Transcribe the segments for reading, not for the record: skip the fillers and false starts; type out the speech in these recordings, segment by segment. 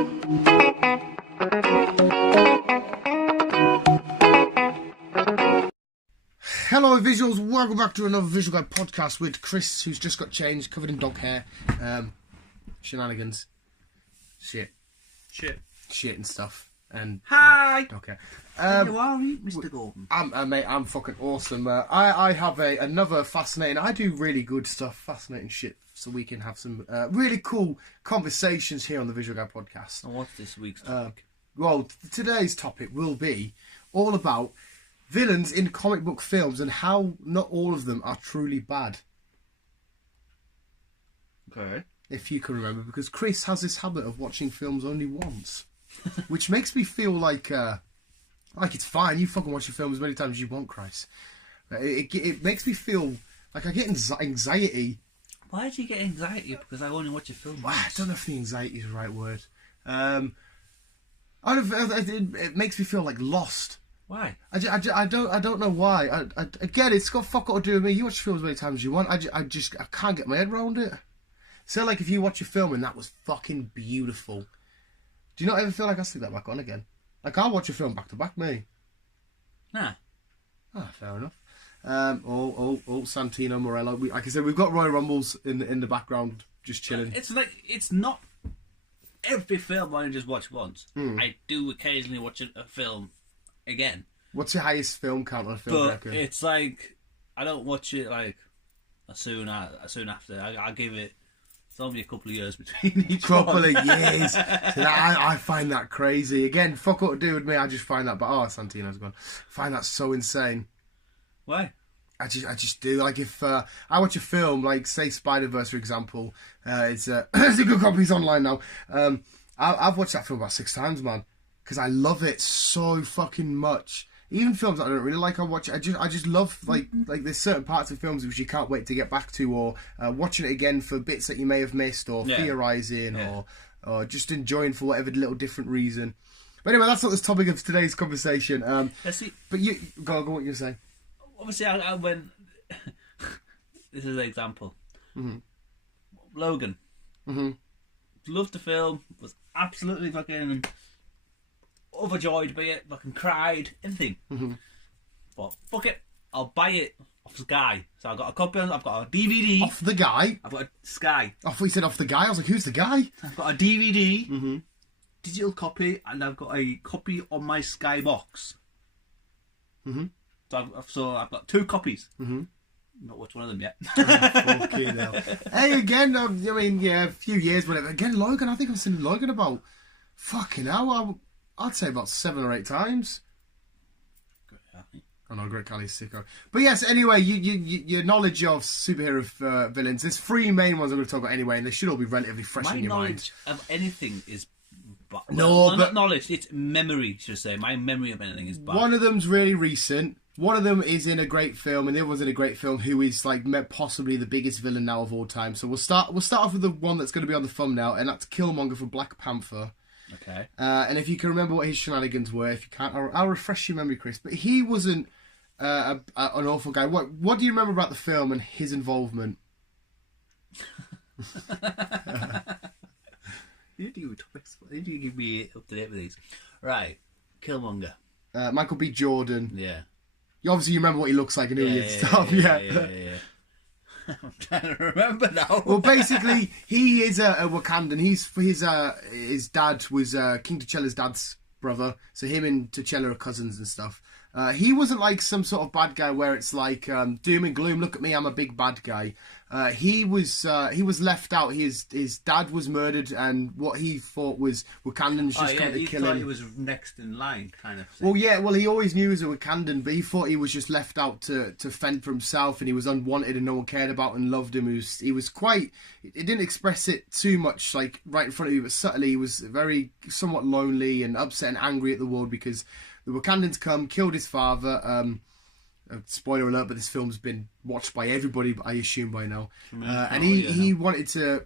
Hello visuals, welcome back to another Visual Guide podcast with Chris, who's just got changed, covered in dog hair, shenanigans, shit and stuff, and hi, dog hair. How are you, Mr. Gordon? Mate, I'm fucking awesome. I have another fascinating, I do really good stuff, fascinating shit, so we can have some really cool conversations here on the Visual Guide podcast. And what's this week's topic? Well, today's topic will be all about villains in comic book films and how not all of them are truly bad. Okay. If you can remember, because Chris has this habit of watching films only once, which makes me feel like it's fine. You fucking watch your film as many times as you want, Chris. It makes me feel like I get anxiety. Why do you get anxiety? Because I only watch a film once. I don't know if the anxiety is the right word. It makes me feel like lost. Why? I don't know why. Again, it's got fuck all to do with me. You watch films as many times as you want. I can't get my head around it. So like if you watch a film and that was fucking beautiful, do you not ever feel like I stick that back on again? Like I'll watch a film back to back, me. Nah. Ah, fair enough. Santino Morello. Like I said, we've got Royal Rumbles in the background, just chilling. It's like it's not every film I just watch once. I do occasionally watch a film again. What's your highest film count on a film record? It's like I don't watch it like soon after. I give it. It's only a couple of years between each couple one. of years. So I find that crazy. Again, fuck what to do with me. I just find that. But Santino's gone. I find that so insane. Why? I just do. Like if I watch a film, like say Spider-Verse for example, it's a good copy's online now. I've watched that film about 6 times, man, because I love it so fucking much. Even films that I don't really like, I watch. I just love like there's certain parts of films which you can't wait to get back to, or watching it again for bits that you may have missed, or theorising, or just enjoying for whatever little different reason. But anyway, that's not the topic of today's conversation. Let's see. But you go what you're saying. Obviously, I went. This is an example. Logan. Loved the film. Was absolutely fucking overjoyed by it, fucking cried, anything. But fuck it, I'll buy it off Sky. So I've got a copy, I've got a DVD. Off the guy? I've got a Sky. I thought you said off the guy, I was like, who's the guy? I've got a DVD, digital copy, and I've got a copy on my Sky box. So I've got 2 copies. Not watched one of them yet. Fucking hell. Hey, again, I mean, yeah, a few years, whatever. Again, Logan, I think I've seen Logan about, fucking hell, I'd say about 7 or 8 times. I know, Great Cali's sicko. But yes, anyway, your knowledge of superhero villains, there's 3 main ones I'm going to talk about anyway, and they should all be relatively fresh in your mind. My knowledge of anything is bad. But not knowledge, it's memory, should I say. My memory of anything is bad. One of them's really recent. One of them is in a great film, and the other one's in a great film who is like possibly the biggest villain now of all time. So we'll start off with the one that's going to be on the thumbnail, and that's Killmonger from Black Panther. Okay. And if you can remember what his shenanigans were, if you can't, I'll refresh your memory, Chris. But he wasn't an awful guy. What do you remember about the film and his involvement? You need to give me up to date with these. Right, Killmonger. Michael B. Jordan. Yeah. You remember what he looks like and who he is and stuff. Yeah. I'm trying to remember now. Well, basically, he is a Wakandan. His dad was King T'Challa's dad's brother, so him and T'Challa are cousins and stuff. He wasn't like some sort of bad guy where it's like doom and gloom. Look at me, I'm a big bad guy. He was left out. His dad was murdered, and what he thought was Wakandans just kind of kill him. He was next in line, kind of thing. Well, yeah. Well, he always knew he was a Wakandan, but he thought he was just left out to fend for himself, and he was unwanted, and no one cared about and loved him. He was quite. It didn't express it too much, like right in front of you, but subtly, he was somewhat lonely and upset and angry at the world because the Wakandans killed his father. Spoiler alert, but this film's been watched by everybody, I assume by now. And he wanted to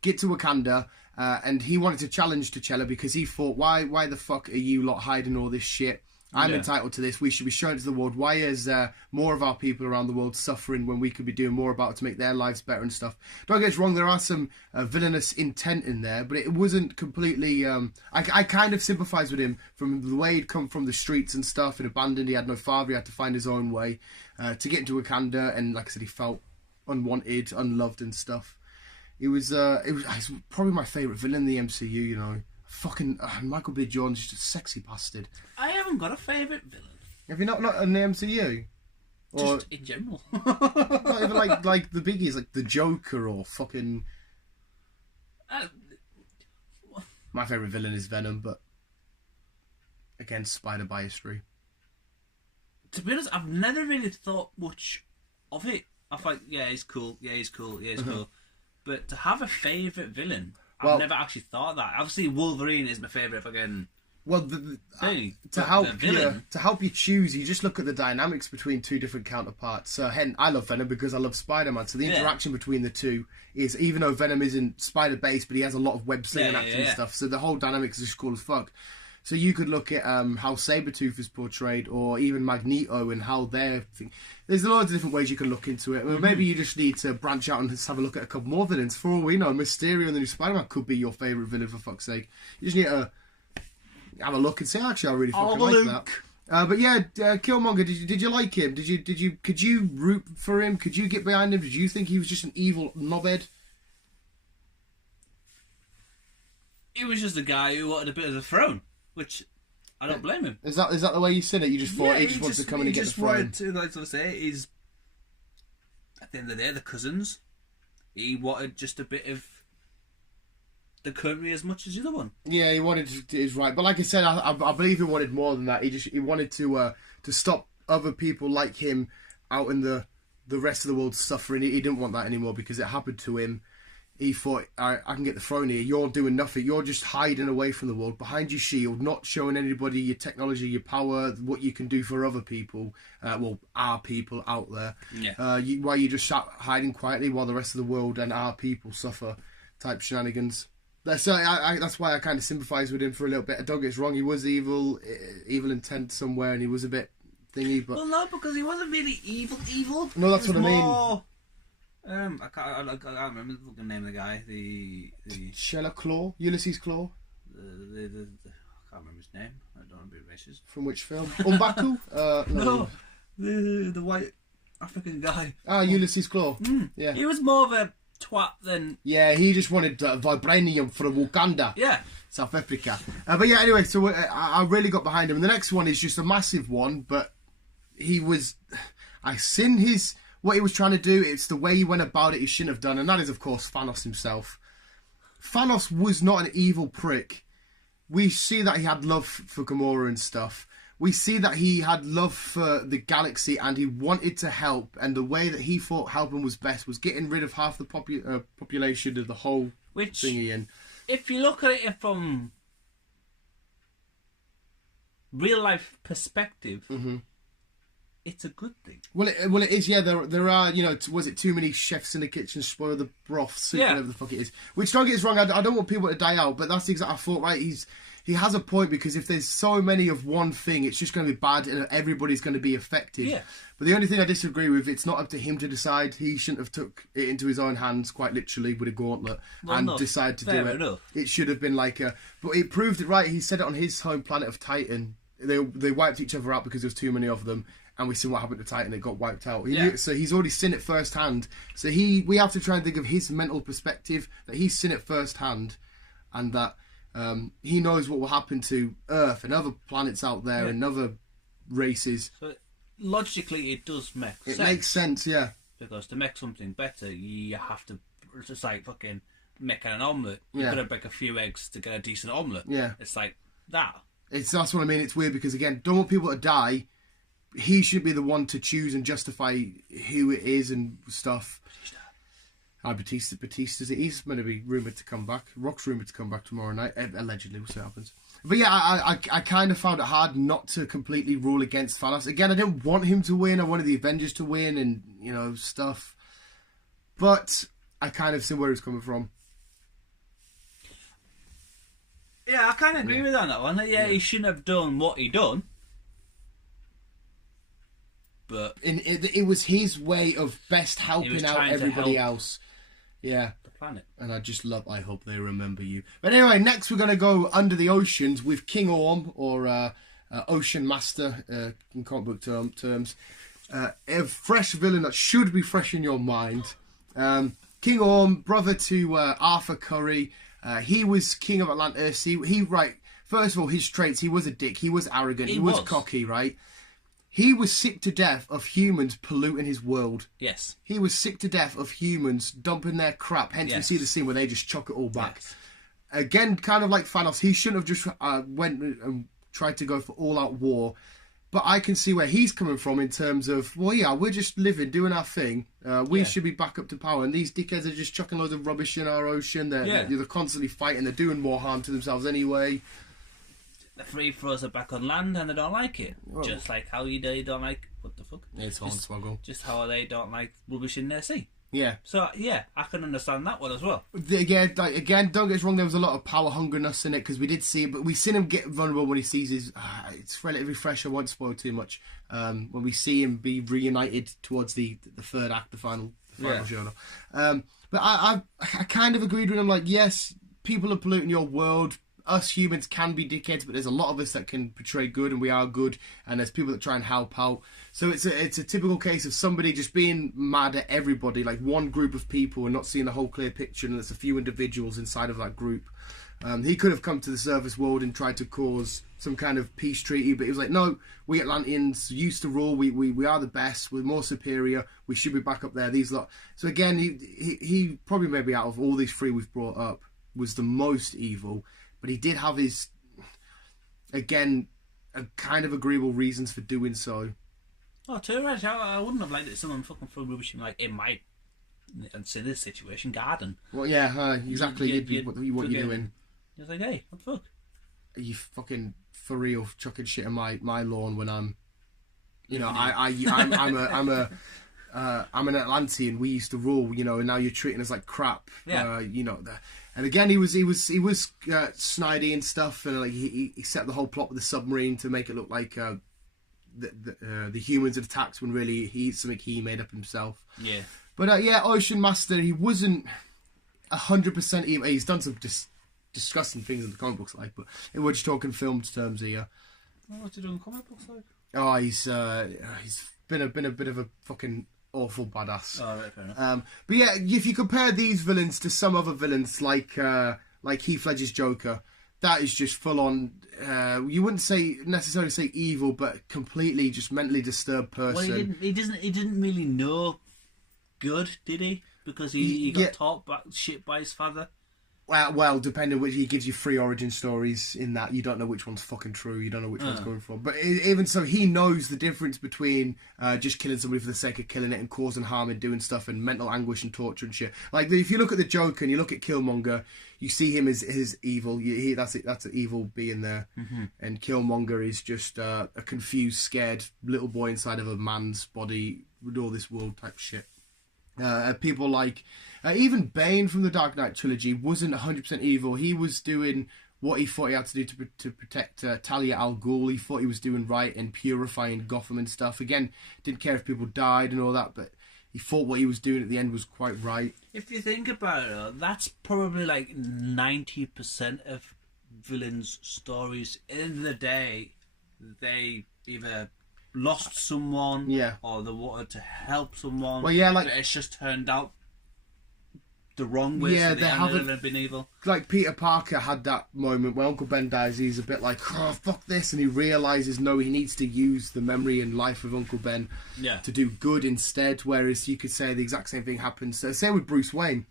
get to Wakanda, and he wanted to challenge T'Challa because he thought, why the fuck are you lot hiding all this shit? I'm entitled to this. We should be showing it to the world. Why is more of our people around the world suffering when we could be doing more about it to make their lives better and stuff? Don't get us wrong, there are some villainous intent in there, but it wasn't completely... I kind of sympathise with him from the way he'd come from the streets and stuff and abandoned. He had no father. He had to find his own way to get into Wakanda. And like I said, he felt unwanted, unloved and stuff. He's probably my favourite villain in the MCU, you know. Fucking Michael B. Jordan's just a sexy bastard. I haven't got a favourite villain. Have you not in the MCU? Or just in general. not even like the biggies, like the Joker or fucking... My favourite villain is Venom, but again, Spider by history. To be honest, I've never really thought much of it. I thought, yeah, he's cool, cool. But to have a favourite villain... I've never actually thought that. Obviously, Wolverine is my favourite fucking... Well, to help you choose, you just look at the dynamics between two different counterparts. So, I love Venom because I love Spider-Man. So the interaction between the two is, even though Venom isn't Spider-based, but he has a lot of web-slinging action and stuff. So the whole dynamics is just cool as fuck. So you could look at how Sabretooth is portrayed, or even Magneto and how they're... There's loads of different ways you can look into it. Maybe you just need to branch out and just have a look at a couple more villains. For all we know, Mysterio and the new Spider-Man could be your favourite villain, for fuck's sake. You just need to have a look and say, actually, I really fucking like that. But yeah, Killmonger, did you like him? Could you root for him? Could you get behind him? Did you think he was just an evil knobhead? He was just a guy who wanted a bit of the throne. Which, I don't blame him. Is that the way you seen it? You just thought he just wanted to come in and get the throne? He just wanted to, like I say, he's... At the end of the day, the cousins. He wanted just a bit of the country as much as the other one. Yeah, he wanted to, is right. But like I said, I believe he wanted more than that. He wanted to stop other people like him out in the rest of the world suffering. He didn't want that anymore because it happened to him. He thought, I can get the throne here. You're doing nothing. You're just hiding away from the world, behind your shield, not showing anybody your technology, your power, what you can do for other people. Our people out there. Yeah. While you just sat hiding quietly while the rest of the world and our people suffer type shenanigans. That's why I kind of sympathise with him for a little bit. I don't get us wrong. He was evil intent somewhere, and he was a bit thingy. But no, because he wasn't really evil. No, that's what I mean. I can't remember the fucking name of the guy. The Sherlock Claw, Ulysses Claw. I can't remember his name. I don't want to be racist. From which film? Umbaku? No, the white African guy. Ulysses Claw. Yeah, he was more of a twat than... Yeah, he just wanted vibranium for Wakanda. Yeah. South Africa. But yeah, anyway, so I really got behind him. And the next one is just a massive one, but I seen what he was trying to do. It's the way he went about it he shouldn't have done, and that is, of course, Thanos himself. Thanos was not an evil prick. We see that he had love for Gamora and stuff. We see that he had love for the galaxy and he wanted to help, and the way that he thought helping was best was getting rid of half the population of the whole thingy. And if you look at it from real life perspective, it's a good thing. Well, it is. Yeah, there are. You know, was it too many chefs in the kitchen spoil the broth, soup, whatever the fuck it is? Which, don't get us wrong, I don't want people to die out, but that's exactly. I thought, right, he has a point, because if there's so many of one thing, it's just going to be bad and everybody's going to be affected. Yeah. But the only thing I disagree with, it's not up to him to decide. He shouldn't have took it into his own hands, quite literally, with a gauntlet decided to do it. Enough. It should have been like a... But it proved it right. He said it on his home planet of Titan. They wiped each other out because there was too many of them. And we see what happened to Titan. It got wiped out. So he's already seen it firsthand. So we have to try and think of his mental perspective, that he's seen it firsthand, and that he knows what will happen to Earth and other planets out there and other races. So logically, it does make sense. It makes sense, yeah. Because to make something better, you have to just like fucking making an omelette. You've got to break a few eggs to get a decent omelette. Yeah. It's like that. That's what I mean. It's weird because, again, don't want people to die. He should be the one to choose and justify who it is and stuff. Batista's he's going to be rumoured to come back. Rock's rumoured to come back tomorrow night, allegedly. We'll see what happens. But yeah, I kind of found it hard not to completely rule against Thanos. Again, I didn't want him to win. I wanted the Avengers to win and, you know, stuff. But I kind of see where he's coming from. Yeah, I kind of agree with that on that one. Yeah, he shouldn't have done what he done. but it was his way of best helping out everybody else. Yeah. The planet. And I hope they remember you. But anyway, next we're going to go under the oceans with King Orm, or Ocean Master in comic book terms. A fresh villain that should be fresh in your mind. King Orm, brother to Arthur Curry. He was king of Atlantis. First of all, his traits, he was a dick. He was arrogant. He was cocky, right? He was sick to death of humans polluting his world. Yes. He was sick to death of humans dumping their crap. Hence, we see the scene where they just chuck it all back. Yes. Again, kind of like Thanos, he shouldn't have just went and tried to go for all-out war. But I can see where he's coming from in terms of, well, yeah, we're just living, doing our thing. We should be back up to power. And these dickheads are just chucking loads of rubbish in our ocean. They're constantly fighting. They're doing more harm to themselves anyway. The free throws are back on land and they don't like it. Whoa. Just like how they don't like... What the fuck? It's Hornswoggle. Just how they don't like rubbish in their sea. Yeah. So, yeah, I can understand that one as well. Again, don't get us wrong, there was a lot of power hungriness in it, because we did see it, but we've seen him get vulnerable when he sees his... it's relatively fresh, I won't spoil too much. When we see him be reunited towards the third act, the final show. But I kind of agreed with him, like, yes, people are polluting your world. Us humans can be dickheads, but there's a lot of us that can portray good, and we are good, and there's people that try and help out. So it's a typical case of somebody just being mad at everybody, like one group of people, and not seeing the whole clear picture, and there's a few individuals inside of that group. He could have come to the surface world and tried to cause some kind of peace treaty, but he was like, no, we Atlanteans used to rule, we are the best, we're more superior, we should be back up there, these lot. So again, he probably maybe out of all these three we've brought up, was the most evil. But he did have his, again, a kind of agreeable reasons for doing so. Oh, too right. I wouldn't have liked it if someone fucking threw rubbish in, like, in my, and say this situation, garden. Well, yeah, exactly. What are you doing? He was like, hey, what the fuck? Are you fucking for real chucking shit in my lawn when I'm, you know, I'm an Atlantean. We used to rule, you know, and now you're treating us like crap. Yeah. You know. And again, he was snidey and stuff, and like he set the whole plot with the submarine to make it look like the humans had attacked when really it's something he made up himself. Yeah. But Ocean Master, he wasn't 100% evil. He's done some disgusting things in the comic books, like, but we're just talking film terms here. What's he doing in comic books like? Oh, he's been a bit of a fucking awful badass. Oh, right, fair enough. But yeah, if you compare these villains to some other villains like Heath Ledger's Joker, that is just full on. You wouldn't necessarily say evil, but completely just mentally disturbed person. Well, he didn't really know good, did he? Because he got taught shit by his father. Well, depending which, he gives you 3 origin stories in that you don't know which one's fucking true, you don't know which one's coming from. But even so, he knows the difference between just killing somebody for the sake of killing it and causing harm and doing stuff and mental anguish and torture and shit. Like, if you look at the Joker and you look at Killmonger, you see him as evil. That's an evil being there. Mm-hmm. And Killmonger is just a confused, scared little boy inside of a man's body with all this world type shit. People like even Bane from the Dark Knight trilogy wasn't 100% evil. He was doing what he thought he had to do to protect Talia al Ghul. He thought he was doing right and purifying Gotham and stuff. Again, didn't care if people died and all that, but he thought what he was doing at the end was quite right. If you think about it, that's probably like 90% of villains' stories. At the end of the day, they either lost someone, or they wanted to help someone. Well, yeah, like, but it's just turned out the wrong way. Yeah, so they haven't been evil. Like Peter Parker had that moment when Uncle Ben dies. He's a bit like, oh fuck this, and he realizes no, he needs to use the memory and life of Uncle Ben to do good instead. Whereas you could say the exact same thing happens. Same with Bruce Wayne.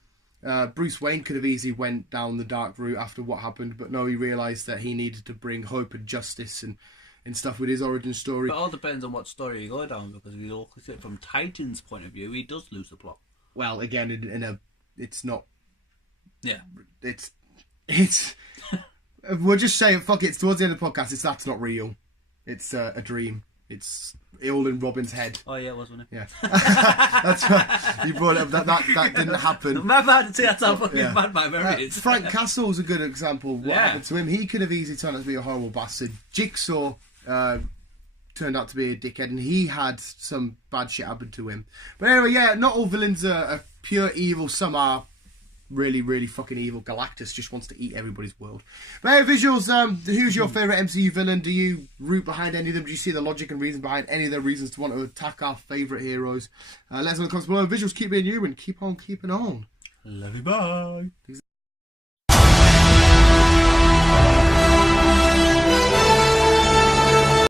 Bruce Wayne could have easily went down the dark route after what happened, but no, he realized that he needed to bring hope and justice and stuff with his origin story. But it all depends on what story you go down, because if you look at it from Titan's point of view, he does lose the plot. Well, again, it's not. Yeah. It's. We'll just say fuck it. It's towards the end of the podcast. That's not real. It's a dream. It's all in Robin's head. Oh yeah, it was, wasn't it? Yeah. That's what you brought up. That didn't happen. My bad. See, that's how fucking bad my memory is. Frank Castle's a good example of what happened to him. He could have easily turned out to be a horrible bastard. Jigsaw turned turned out to be a dickhead, and he had some bad shit happen to him. But anyway, yeah, not all villains are pure evil. Some are really, really fucking evil. Galactus just wants to eat everybody's world. But hey, Visuals, who's your favourite MCU villain? Do you root behind any of them? Do you see the logic and reason behind any of the reasons to want to attack our favourite heroes? Let us know in the comments below. Visuals, keep being you and keep on keeping on. Love you, bye.